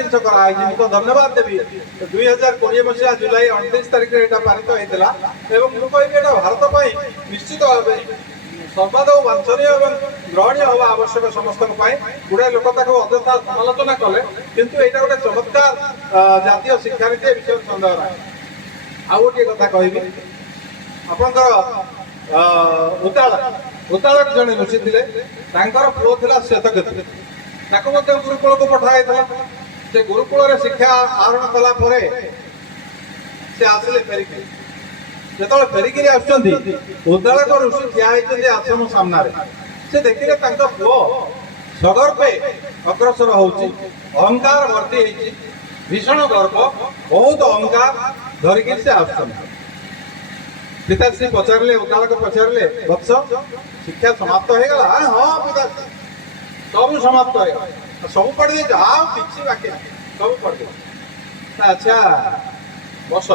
जिन कराई तो धन्यवाद देवी 2020 मसीहा जुलाई 29 तारिख में पारित होता कहि भारत निश्चित भाव सर्वाधिक वांछनीय और ग्रहणीय हवा आवश्यक समस्त गुड़ाए लोक अଯଥା समालोचना कले किंतु यहाँ गोटे चमत्कार जातीय शिक्षानीति विषय सन्देह ना आउ गोटे कथा कहबी आपंकर उताल जड़े ऋषि थे पुओ था श्वेतकेतु गुरुकुल को पठाई से गुरुकुल शिक्षा आहरण कला से आसिले फेरिकी जो फेरिकी उदालक ऋषि ठिया आश्रम सामने से देखिले पुओ सगर्भे अग्रसर होची अहंकार भर्ती होती भीषण गर्व बहुत अहंकार धरिकी से आसुन पिताश्री पचारे उदालक पचारे वत्स शिक्षा समाप्त हो गला हाँ पिताश्री सब समाप्त हो सब पढ़ दी आओ किसी बाकी सब पढ़ दी अच्छा बस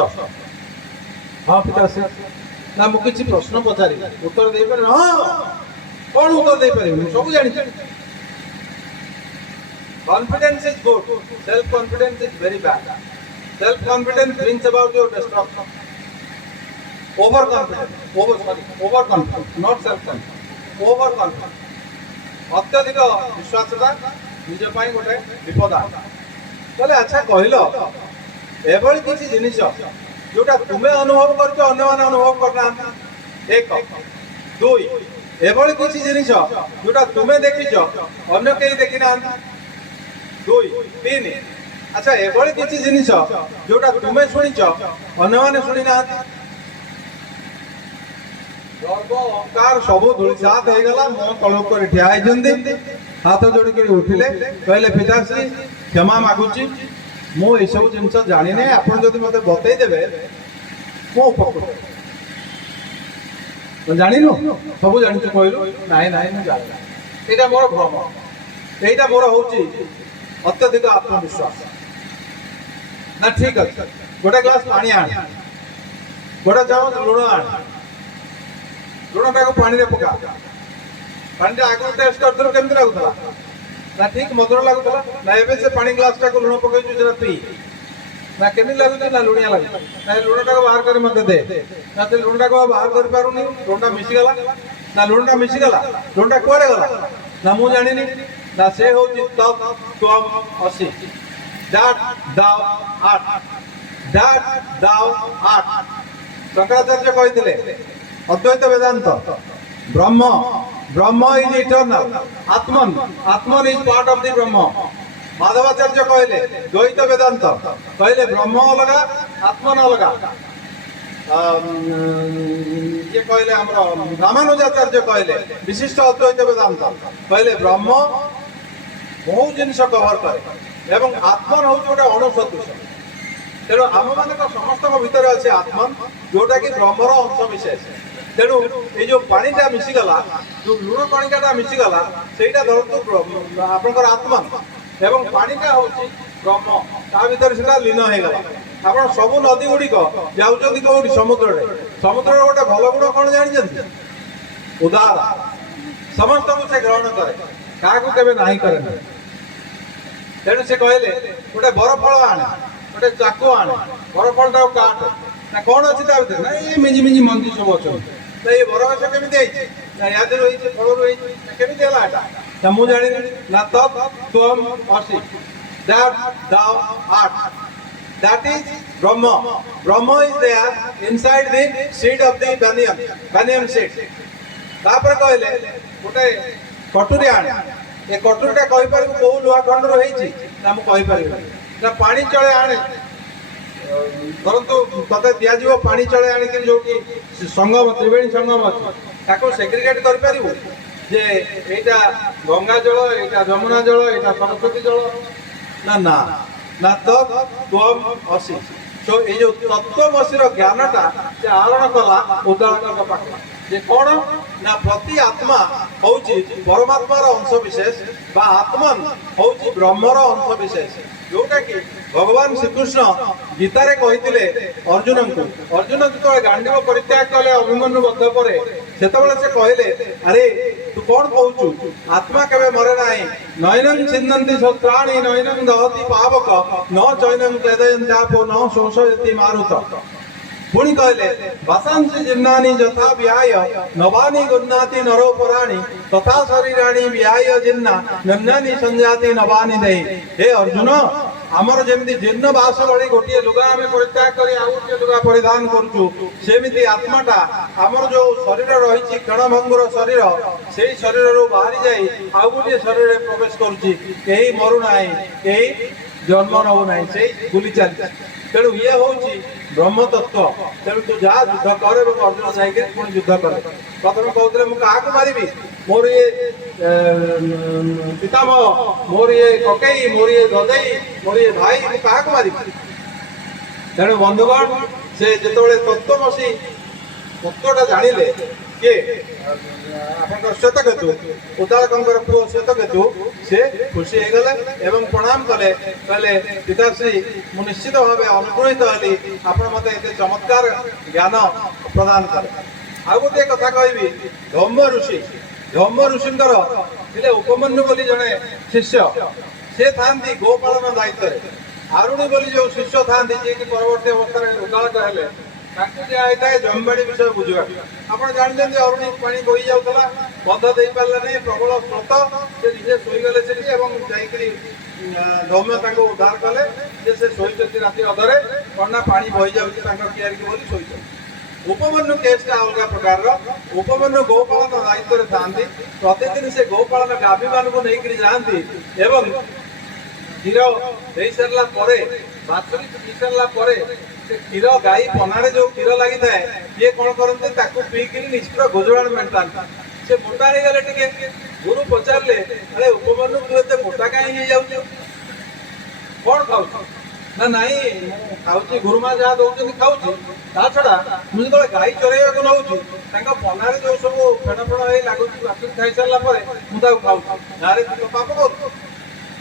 हाँ पिताश्री ना मुझे प्रश्न पचारि उत्तर दे पारे हाँ कौन उत्तर दे पारे सब जानी confidence is good self confidence is very bad self confidence brings about your destruction over confidence not self confidence over confidence अत्यधिक विश्वासता निज गोटे विपद बोले अच्छा कहल एभली किसी जिनिस जोटा तुम्हें अनुभव कर अनुभव करना एक दुई एभली किसी जिनिस जोटा तुम्हें देखीच अन्य कहीं देखी ना दुई तीन अच्छा एभली किसी जिनिस जोटा तुम्हें शुणीच अन्य मैंने शुणी ना गर्व अहंकार सबू धूलिसात हो गला मुह तलक कर ठिया हाथ जोड़िक उठिले कहले पिताश्री क्षमा मागुची मु सब जिन जानी ना आप मत बतईदेवे मो उपकृत जानु सब जानी कहलु नाई नाई मुझे यहाँ मोर भ्रम यहाँ मोर हूँ अत्यधिक आत्मविश्वास ना ठीक अच्छे गोटे ग्लास पानी आण गोटे चामच लुण आण लुणटा को पानी रे पका पानी आगे टेस्ट कर केमती लगुला ना ठीक मधुर लगुला ना एवं से पानी ग्लास टाक लुण पकड़ पी ना केमी लगुच ना लुणिया लगे ना लुणटा को बाहर कर मत दे ना लुणटा को बाहर कर पारुनी लुणटा मिशीगला ना लुणटा मिशीगला लुणटा कुआरे गला ना मु जानी ना से हूँ तब त्वम असि that thou art that thou art Shankaracharya कहते अद्वैत वेदांत ब्रह्म Brahman is eternal Atman Atman is part of the ब्रह्म माधवाचार्य कहले द्वैत वेदांत कहले ब्रह्म अलग आत्मन अलग ये कहले हमर रामानुजाचार्य कहले विशिष्ट अद्वैत वेदांत कहले ब्रह्म बहु जिनिस कवर करे एवं आत्मन हूँ गोटे अणुसदृश तेणु आम मान समस्त भितर अच्छे आत्मन जोटा कि ब्रह्मर अंश विशेष तेणु ये जो पानीटा मिशीगला जो लुण कणिकाटा मिशीगला सेटा धरतु आपंकर आत्मन एवं पानीटा हूँ ब्रह्म ता भीतर से लीन हो गला आप सबू नदी गुड़िक जाऊँच कौटी समुद्र समुद्र गोटे भल गुण कौन जानते उदार समस्त को से ग्रहण करे क्या केवे नहीं करे तेणु से कहले गोटे बरफल आने गोटे चाकू आने बरफलटा काट ना कौन अच्छी भर ना ये मिजी मिजी मंजी सब अच्छे ना ये बरगछ केमी ना या फल रही केमी मुझे जानी ना तब त्वम असि that thou art that is Brahman Brahman is there inside the seed of the banyan seed तापर कहले गोटे कटुरी आने ये कटुरीटा कहि पार को लुहा खंड रही ना मु कहि पार ना पानी चले आने परंतु तते दिया पानी चले आनिक जो संगम त्रिवेणी संगम अच्छे सेग्रिगेट कर पारिबो जे एटा गंगा जल एटा जमुना जल एटा सरस्वती जल ना ना ना तब त्वम असि तो ये जो तत्वमसीर ज्ञानटा से आहरण कला उदाहरण पाखे जे कौन ना प्रति आत्मा हूँ परमात्मार अंश विशेष बा आत्मन हूँ ब्रह्मर अंश विशेष जोटा कि भगवान श्रीकृष्ण गीतारे कही अर्जुन को अर्जुन जो गांडीव परित्याग कले अभिमन्यु बद्ध पर से कहले अरे तू कौन कहूचु आत्मा केबे मरे नाही नयनं छिन्नन्ति शस्त्राणि नयनं दहति पावक न चैनं क्लेदयन् चापो न शोषयति मारुत पुणी कहले वसांसि जिन्नानि यथा विहाय नवानि गुन्नाति नरोपराणि तथा शरीराणि विहाय जिन्ना नन्नानि संजाति नवानि देहि हे अर्जुन आमर जेमिति जीर्ण बास भଳି गोटे लुगा आम परित्याग कर गोटे लुगा परिधान करूँ सेमिति आत्माटा आमर जो शरीर रही क्षणभंगुर शरीर से शरीर बाहरी जाई आउ गोटे शरीर प्रवेश करुँची मरुना जन्म नौ ना से बुली चलती तेणु ये हूँ ब्रह्म तत्व तेणु तू जा युद्ध कर अर्जुन जाइए पुणी युद्ध कर प्रथम कहते मुझे मारि मोर ये पितामह मोर ये ककई मोर ये गदई मोर ये भाई मुझे मारि तेणु बंधुगण से जो तत्वमसी तत्वटा जानिले किए आप श्वेतकेतु उदालकर पुओ श्वेतकेतु से खुशी हो गले एवं प्रणाम कले कहले पिताश्री मु निश्चित भाव अनुग्रहित हली आप मत चमत्कार ज्ञान प्रदान कले आ गोटे कथा कहबी धम्म ऋषिंकर थे उपमन्यु बोली जड़े शिष्य से था गोपालन दायित्व आरुणी बोली जो शिष्य था परवर्ती अवस्था उदालक हेले जमीबाड़ी विषय बुझा आप जानते अरुणी पा बोही जाऊला बंध दे पारे नहीं प्रबल स्रोत से निजे शोगले से धम्य उद्धार कले से शोची राति अधरे कौन पा बही जाऊँगी शोच उपमन्यु केसटा अलग प्रकार उपमन्यु गोपालन दायित्व था प्रतिदिन से गोपालन गाभी मान को लेकर जाती क्षीर दे सारा बाछुरी पी सारा क्षीर गाई पनारे जो क्षीर लगी था ये कौन करते पीक निष्ठुर गुजराण मेटा से मोटा हो गले टे गुरु पचारे अरे उपमन्यु तू एत मोटा कहीं जाऊ कौन खाऊ ना नाई खाऊँ गुरुमा जहाँ दौरान खाऊँ ता छड़ा मुझे जो गाई चरैया नौ पनारे जो सब फेण फेण लगुच बाछुरी खाई सारापर मुझे खाऊँ गाँव तो पाप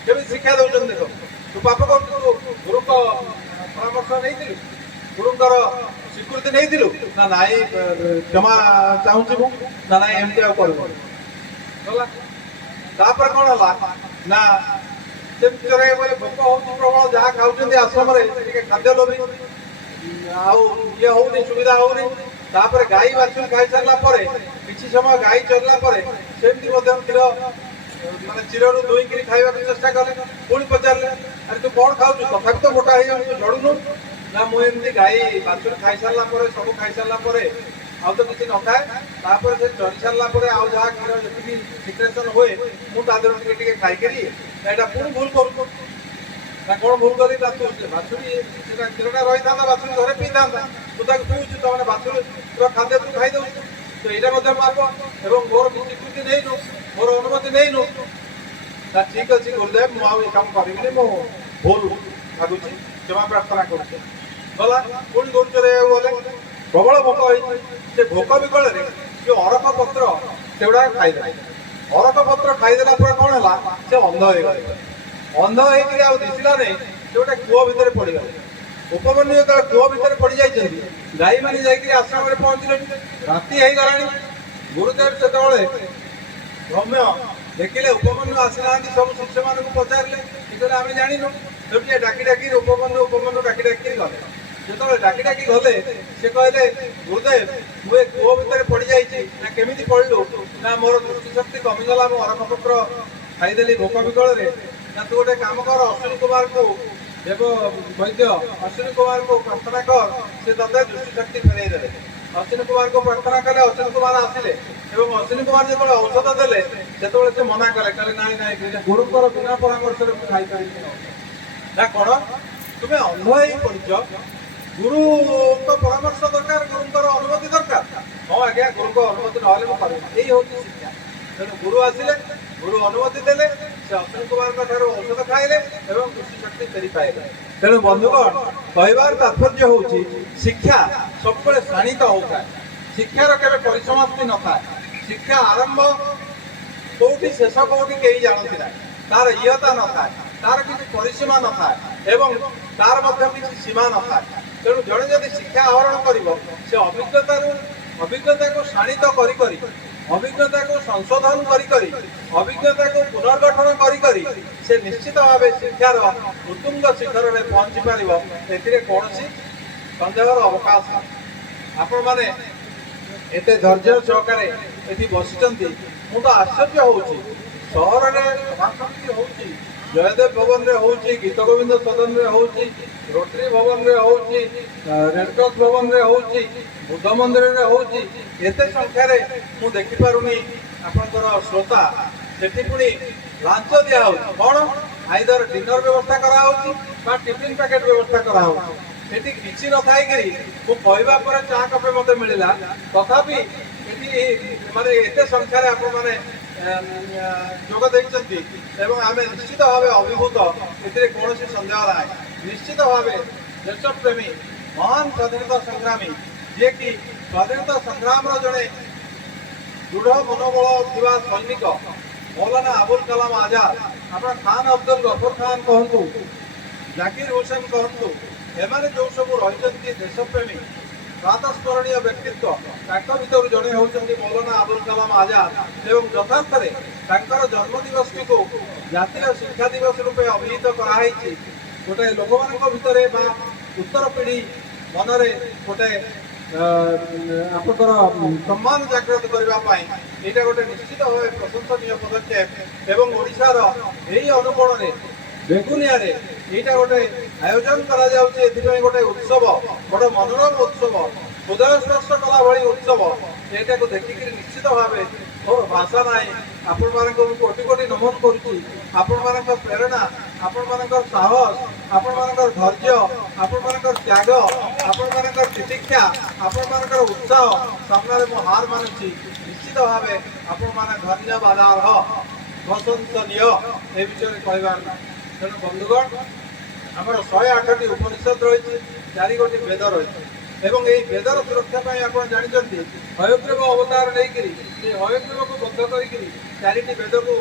कर शिक्षा दौरान देख तू पाप कर गुरु परामर्श नहीं गुरुंकर स्वीकृति नहीं ना नाई क्षमा चाहूँगी मु ना नाई एमती गला कौन है ना चरे भोक हो प्रबल जहाँ खाऊँ आश्रम खाद्य लोभी ये होनी सुविधा होनी गाई बाछुरी खाई सारापर किसी समय गाई चरला सेमती क्षीर माने चिर दुईक खावा चेष्टा कले पुणी पचारे अरे तू कौन खाऊ तथा तो मोटा हो झड़ुनु ना मुझे गाई बाछुरी खाई सारापर सब खाई सारापर आउ तो किसी न खाए से चरी सारापर आउ जहाँ क्षीर जी सिक्रेसन हुए मुझे खाईकरी यहाँ पुणी भूल करूँ ना कौन भूल करी बाछुरी क्षीरटा रही था बाछुरी घरे पी था मुझे पीऊँ तो मैंने बाछुरी खाद्य तू खाई दे तो यहाँ पाप और मोर स्वीकृति नहीं मोर अनुमति नहीं ठीक अच्छे गुरुदेव मुझे काम करी मो भूल भागुची क्षमा प्रार्थना करा पुणी गुरु चरे गले प्रबल भोक हो भोक विकल जो अरख पत्र से गुड़ा खाईदे अरख पत्र खाईदेला कौन है से अंध हो गए अंध हो दिशा नहीं से गोटे कूह भितर पड़गले उपमन्यु जो कूह भितर पड़ जाइए गाई मैंने जाकि आश्रम में पहुँचले राति हो गला गुरुदेव से धम्य देखिले उपमन्यु आसना सब शिष्य मान पचारे आम जाणु से डाकी डाकी उपमन्यु डाकी डाकी गले जो डाकी डाकी गले से कहले गुरुदेव मुझे कूह भितर पड़ जाना केमी पड़लु ना मोर दृष्टिशक्ति कमिगला मो अरख पत्र खाईदेली भोक विकल ना तू गोटे कम कर अश्विनी कुमार को देव वैद्य अश्विनी कुमार को प्रार्थना कर से ते दृष्टिशक्ति फेरई दे अश्विनी कुमार को प्रार्थना कले अश्विनी कुमार आसिले अश्विनी कुमार जो औषध देले से मना कले कहले नाई नाई गुरुकर बिना परामर्श खाई पारि ना कौन तुम्हें अंध हो पड़ गुरु तो परामर्श दरकार गुरुंकर अनुमति दरकार हाँ आज्ञा गुरु अनुमति ना यही हूँ शिक्षा तेणु गुरु आसिले गुरु अनुमति देले से अश्विनी कुमार औषध खाइले एवं दृष्टिशक्ति फेरी पाइले तेणु बंधुगण कहबार तात्पर्य हूँ शिक्षा सब शाणित होता है शिक्षार केवे परिसमाप्ति न था शिक्षा आरंभ कौटी शेष कौटी कहीं जानती ना तार इहता न था तार किसी परिसीमा न था एवं तार मध्य किसी सीमा न था तेणु जड़े जदि शिक्षा आहरण कर अभिज्ञता को शाणित करी अभिज्ञता को संशोधन करी अभिज्ञता को पुनर्गठन करी से निश्चित भाव शिक्षार उत्तुंग शिखर में पहुंची पार ए कौन सन्देहर अवकाश आपण मैंने एत धैर्य सहकारे ये बसी मु तो आश्चर्य होउची सहर में होउची जयदेव भवन रे होउची गीत गोविंद सदन रे होउची रोटरी भवन रे होउची रेडक्रॉस भवन रे होउची बुद्ध मंदिर रे होउची एते संख्या रे मु देखि पारुनी आपनकर श्रोता सेठी पुनी लांच दिया होउची कोन आइदर डिनर व्यवस्था करा होउची बा टिफिन पैकेट व्यवस्था करा होउची सेठी किछि न थाई करी मु कहबा पर चा कपे मते मिलिला तथापि एठी माने एते संख्या रे आपन माने जोग देइछन्ती एवं आमे निश्चित भावे अभिभूत एथिरे कोनोसी संदेह नाही निश्चित भावे देशप्रेमी महान स्वाधीनता संग्रामी जे कि स्वाधीनता संग्राम जड़े दृढ़ मनोबल थिबा सैनिक मौलाना अबुल कलाम आजाद अपना खान अब्दुल गफर खान कहतु जाकिर हुसैन कहतु एमाने जो सब रही देशप्रेमी प्रातस्मरणीय व्यक्तित्व भर जड़े होती मौलाना अबुल कलाम आजाद एवं यथार्थरे जन्मदिवस को जातीय शिक्षा दिवस रूपे अभिहित कराई गोटे लोक मान भितर उत्तर पीढ़ी मनरे गोटे आपंकर सम्मान जागृत करने यहाँ गोटे निश्चित भाव प्रशंसनीय पदक्षेप एवं ओडिशार यही अनुकोण में बेगुनिया यहाँ गोटे आयोजन करा गोटे उत्सव गोटे मनोरम उत्सव हृदय स्पर्श कला भाई उत्सव यहाँ को देखिक निश्चित भाव मोर भाषा ना आपण मानक कोटि कोटि नमन करुच्ची आपण मानक प्रेरणा आपण मानक साहस आपण मानक धैर्य आपण मानक त्याग आपण मानक तितिक्षा आपण मानक उत्साह सामने मु हार मानुची निश्चित भाव आपण मान धन्यवाद प्रशंसनीय ए विषय कहबार तेणु बंधुगण आमर 108टी उपनिषद रही 4 गोटी वेद रही एवं यही वेदर सुरक्षा आप जानते हयग्रीव अवतार नहीं हयग्रीव को बद्ध कर 4टी वेद को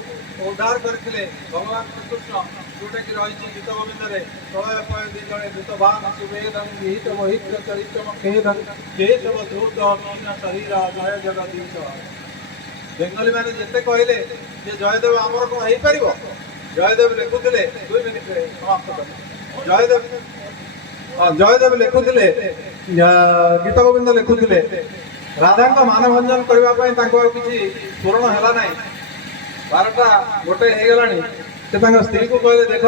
उद्धार करते भगवान श्रीकृष्ण जोटा कि रही गीत गोविंद में प्रलय पय दी जड़े दूतवान सुवेदन विहित मोहित चरित्रम खेदन केशव धूत मीन शरीर जय जगदीश बेंगली मैंने जिते कहले जयदेव आमर कौन हो पार जयदेव लिखुले 2 मिनिट समाप्त कर जयदेव लिखुले गीत गोविंद लिखुले राधा मानभंजन करने किसी पूरण है ना 12टा गोटे हो गला से स्त्री को कहले देख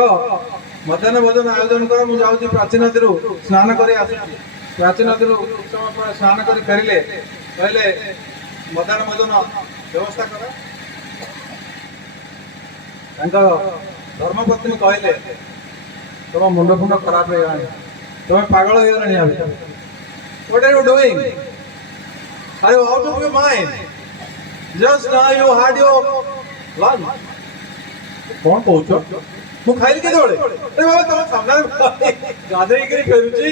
मध्याह्न भोजन आयोजन कर मुझे जाऊँगी प्राची नदी स्नान कर प्राची नदी स्नान कर फेरिले कहले मध्याह्न भोजन व्यवस्था कर धर्मपत्नी कहले तुम मुंड फुंड खराब हो तुम पागल हो गला What are you doing? Are you out of your mind? Just now you had your lunch. कौन पहुंचो? मु खाइल के दौड़े। अरे बाबा तुम सामने गाधे गिरी फेरुची।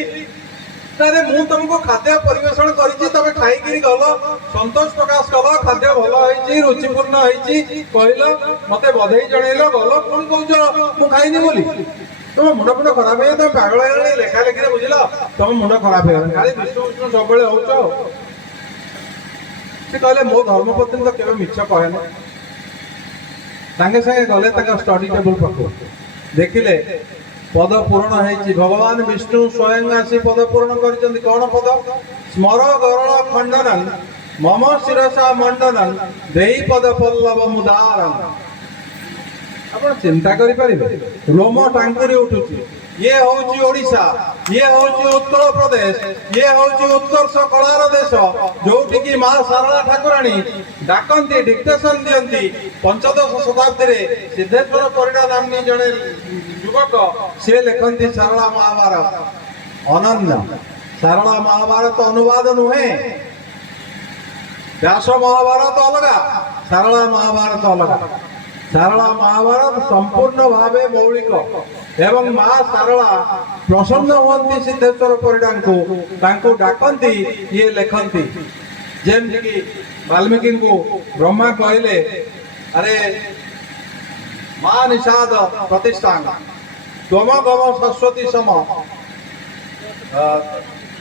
अरे मु तुमको खाद्य परिवेषण करिची तबे खाई गिरी गलो संतोष प्रकाश कलो खाद्य भलो होईची रुचिपूर्ण होईची कहलो मते बधाई जणैलो गलो कोन कहउछो मु खाइनी बोली तुम मुंड फुंड खराब है तुम पागल है लेखा लेखी बुझल तुम मुंड खराब है खाली विष्णु विष्णु सब हो कहले मो धर्मपत्नी तो केवल मिछ कहे ना सागे सागे गले स्टडी टेबल पाख देखिले पद पूरण है भगवान विष्णु स्वयं आसी पद पूरण कर कौन पद स्मर गरल खंडन मम शिरसा मंडन देई पद पल्लव मुदारन आप चिंता करें रोम टांकुरी उठुची ये हूँ ओडिशा ये हूँ उत्तर प्रदेश ये हूँ उत्कर्ष कलार देश जोटि की माँ सारला ठाकुराणी डाकती डिक्टेशन दियंती 15th शताब्दी में सिद्धेश्वर परिडा नामनी जड़े युवक सी लिखती सारला महाभारत अनन्य सारला महाभारत अनुवाद नुहे व्यास महाभारत अलगा सारला महाभारत अलगा सारला महाभारत संपूर्ण भावे मौलिक एवं माँ सारला प्रसन्न हुंती सिद्धेश्वर परिडा को डाकती ये लिखती जमती वाल्मीकि को ब्रह्मा कहले अरे माँ निषाद प्रतिष्ठान गम गम सरस्वती सम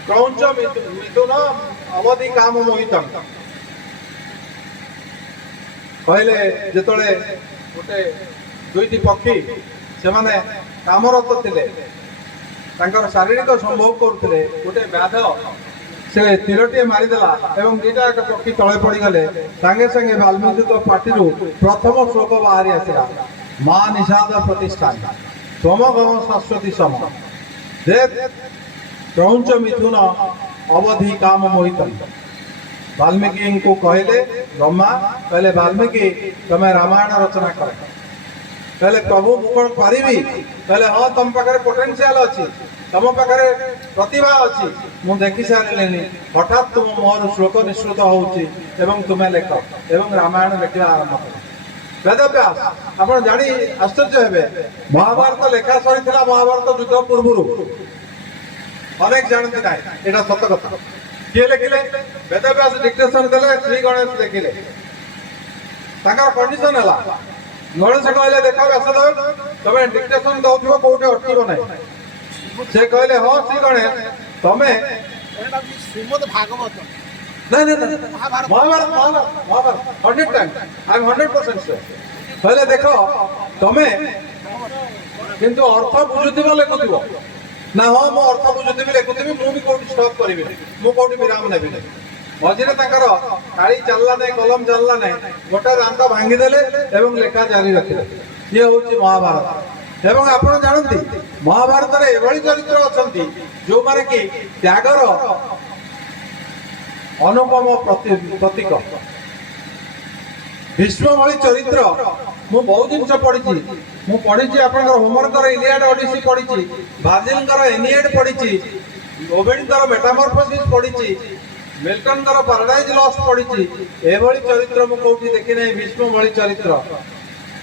क्रौंच मिथुन अवधि काम मोहित କହିଲେ ଯେତେବେଳେ ଗୋଟେ ଦୁଇଟି ପକ୍ଷୀ ସେମାନେ କାମରତ ଥିଲେ, ତାଙ୍କର ଶାରୀରିକ ସମ୍ଭୋଗ କରୁଥିଲେ, ଗୋଟେ ବ୍ୟାଧ ସେ ତୀରଟିଏ ମାରିଦେଲା ଏବଂ ଦିଟା ଏକ ପକ୍ଷୀ ତଳେ ପଡ଼ିଗଲେ। ସାଙ୍ଗେ ସାଙ୍ଗେ ବାଲ୍ମୀକିଙ୍କ ପାଟିରୁ ପ୍ରଥମ ଶ୍ଲୋକ ବାହାରି ଆସିଲା, ମା ନିଷାଦ ପ୍ରତିଷ୍ଠାନ ତମ ଗମ ଶାଶ୍ୱତୀ ସମ ଦେ କ୍ରୌଞ୍ଚ ମିଥୁନ ଅବଧି କାମ ମୋହିତ। ବାଲ୍ମୀକିଙ୍କୁ କହିଲେ ବ୍ରହ୍ମା, କହିଲେ ବାଲ୍ମୀକି ତମେ ରାମାୟଣ ରଚନା କର। कहले प्रभु मु कौन पारिबी? कहले हाँ तुम पाखे पोटेंशियल अच्छी, तुम पाखे प्रतिभा अच्छी, मु देखी सारे हठात तुम मोर श्लोक निश्रुत होउची एवं तुम्हें लेख एवं रामायण लिखा आरंभ कर। वेदव्यास आप जानी आश्चर्य हेबे, महाभारत लेखा सरी महाभारत युद्ध पूर्व अनेक जानती ना, यहाँ सत कथा। किए लिखिले? वेदव्यास डिक्टेशन देले, श्री गणेश देखिले, कंडीशन है गणेश कहले देख व्यासदेव तुम डिक्टेशन दौथो कौटे अटक ना, से कहले हाँ श्री गणेश तुम्हें Shrimad Bhagavat Mahabharat Mahabharat 100 time I am 100% sure. कहले देख तुम्हें किंतु अर्थ बुझुथिब लेखुथिब ना, हाँ मु अर्थ बुझुथिबि लेखुथिबि, मु भी कोठी स्टॉप करिबि, मु कोठी विराम नेबि। मझिरे ताकर काली चलला नहीं, कलम चलला नहीं, गोटे दांत भांगी देले एवं लेखा जारी रखिले। ये होची महाभारत। एवं आपण जानती महाभारत रे एभली चरित्र अछंती जो माने कि त्यागर अनुपम प्रतीक। भीष्म भली चरित्र मु बहुत जिनस पढ़ी, मु पढ़ी आपनकर होमवर्क इलियाड ओडिसी पढ़ी, भाजिलकर एनिएड पढ़ी, ओबेडकर मेटामॉर्फोसिस पढ़ी, मिल्टन पैराडाइज लॉस्ट पढ़ी। एभली चरित्र मु कोठी देखि नै भीष्म भली चरित्र।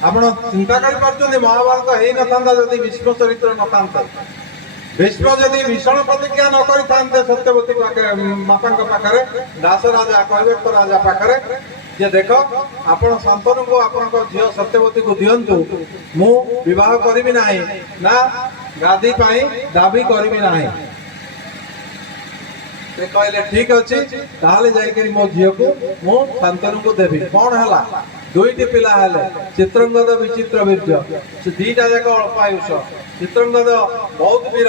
आपण चिंता करि पारछन महाभारत हेई नथांता जदि भीष्म चरित्र नथांता। भीष्म जदि भीषण प्रतिज्ञा न करि थांते सत्यवती मातांक पाखरे, दास राजा कैवर्त राजा पाखरे जे देखो आपण शांतनु को आपनक झियो सत्यवती को दियंतु, मु विवाह करिबि नाही ना गादी पाई दाबी करिबि नाही। से कहले ठीक अच्छे ताहले जाइकरी मो झियो को मो शांतनु को देबी। कौन हला? दुईटी पिला हेले, चित्रंगद विचित्र वीर्य, से दीटा जाक अल्पायुष। चित्रंगद बहुत वीर,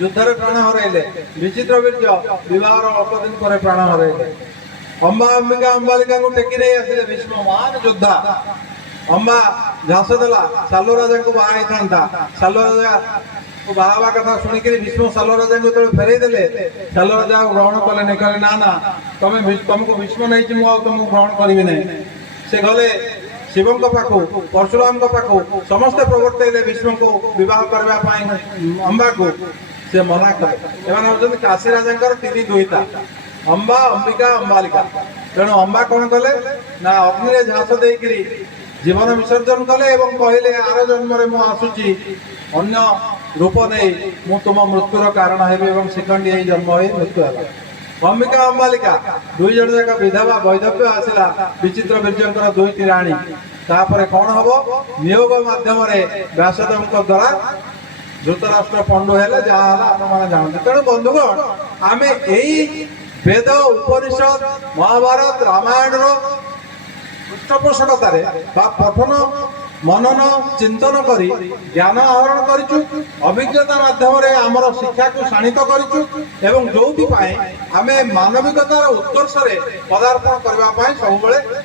युद्धरे प्राण हरैले, विचित्र वीर्य विवाहर अल्प दिन पर प्राण हरैले। अंबा अंबिका अंबालिका को टेकी नहीं आसिले भीष्म महान योद्धा। अंबा झांस देला सालो राजा को बाहा था, सालो राजा बाहा कथा शुणिक भीष्म सालो राजा को फेरई देले, सालो राजा ग्रहण कले नहीं, कहले ना ना तुमको भीष्म नहीं तुमको ग्रहण करी नहीं। से गले शिव पाखु परशुराम पाखु समस्ते प्रवर्तन भीष्म को बह करने अंबा को से मना कले। एम हूँ काशी राजा तीन दुईता अंबा अंबिका अंबालिका। तेणु अंबा कौन कले ना अग्नि झांस देकरी जीवन विसर्जन कले और कहले आर जन्म मु आसुची अन्य रूप नहीं मु तुम मृत्युर कारण हेबी और शिखंडी यही जन्म हो मृत्यु है। अंबिका अंबालिका दुई जन जाक विधवा वैधव्य आसला विचित्र वीर्यंकर दुईटी राणी। तापर कौन हम नियोग मध्यम व्यासदेव द्वारा धृतराष्ट्र पंडु हेले जहाँ जानते। तेणु बंधुगण आम यही वेद उपनिषद महाभारत रामायण पृष्ठपोषकतार पठन मनन चिंतन करी ज्ञान आहरण करिचु, अभिज्ञता माध्यम आमर शिक्षा को शाणित करिचु एवं जोथि आमे मानविकतार उत्कर्ष पदार्पण करने सब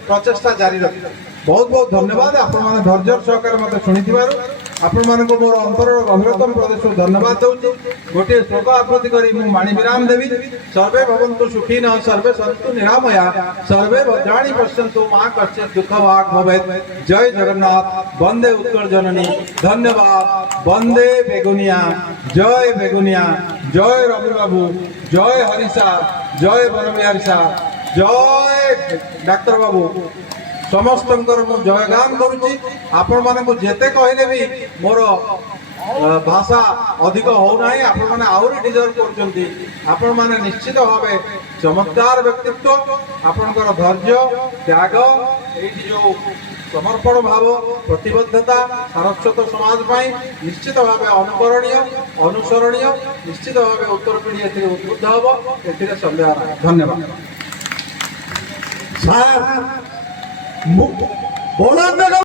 प्रचेषा जारी रखी। बहुत बहुत धन्यवाद आपण मैंने धैर्य सहकार मत शुणी आपण मानक मोर अंतर गभीरतम प्रदेश धन्यवाद दूँ। गोटे श्लोक आवृत्ति करी मु माणी विराम देवी। सर्वे भवन्तु सुखिन सर्वे सन्तु निरामया सर्वे भद्राणि पश्यन्तु मा कश्चित् दुःखभाग् भवेत्। जय जगन्नाथ, वंदे उत्कल जननी। धन्यवाद। वंदे बेगुनिया, जय बेगुनिया, जय रवि बाबू, जय हरिसा, जय बनबिहारी सा, जय डाक्टर बाबू। समस्त जयगान करुच्ची। आपण मानक जेते कहले भी मोर भाषा अधिक होना, आपण मैंने आहरी डिजर्व करछंती। आपण माने निश्चित भाव चमत्कार व्यक्तित्व, आपणकर धैर्य त्याग, एठी जो समर्पण भाव प्रतिबद्धता सारस्वत समाज पाई निश्चित भाव अनुकरणीय अनुसरणीय, निश्चित भाव उत्तर पीढ़ी ए उद्बुद्ध हम ए सन्देह नहीं। धन्यवाद। बोलन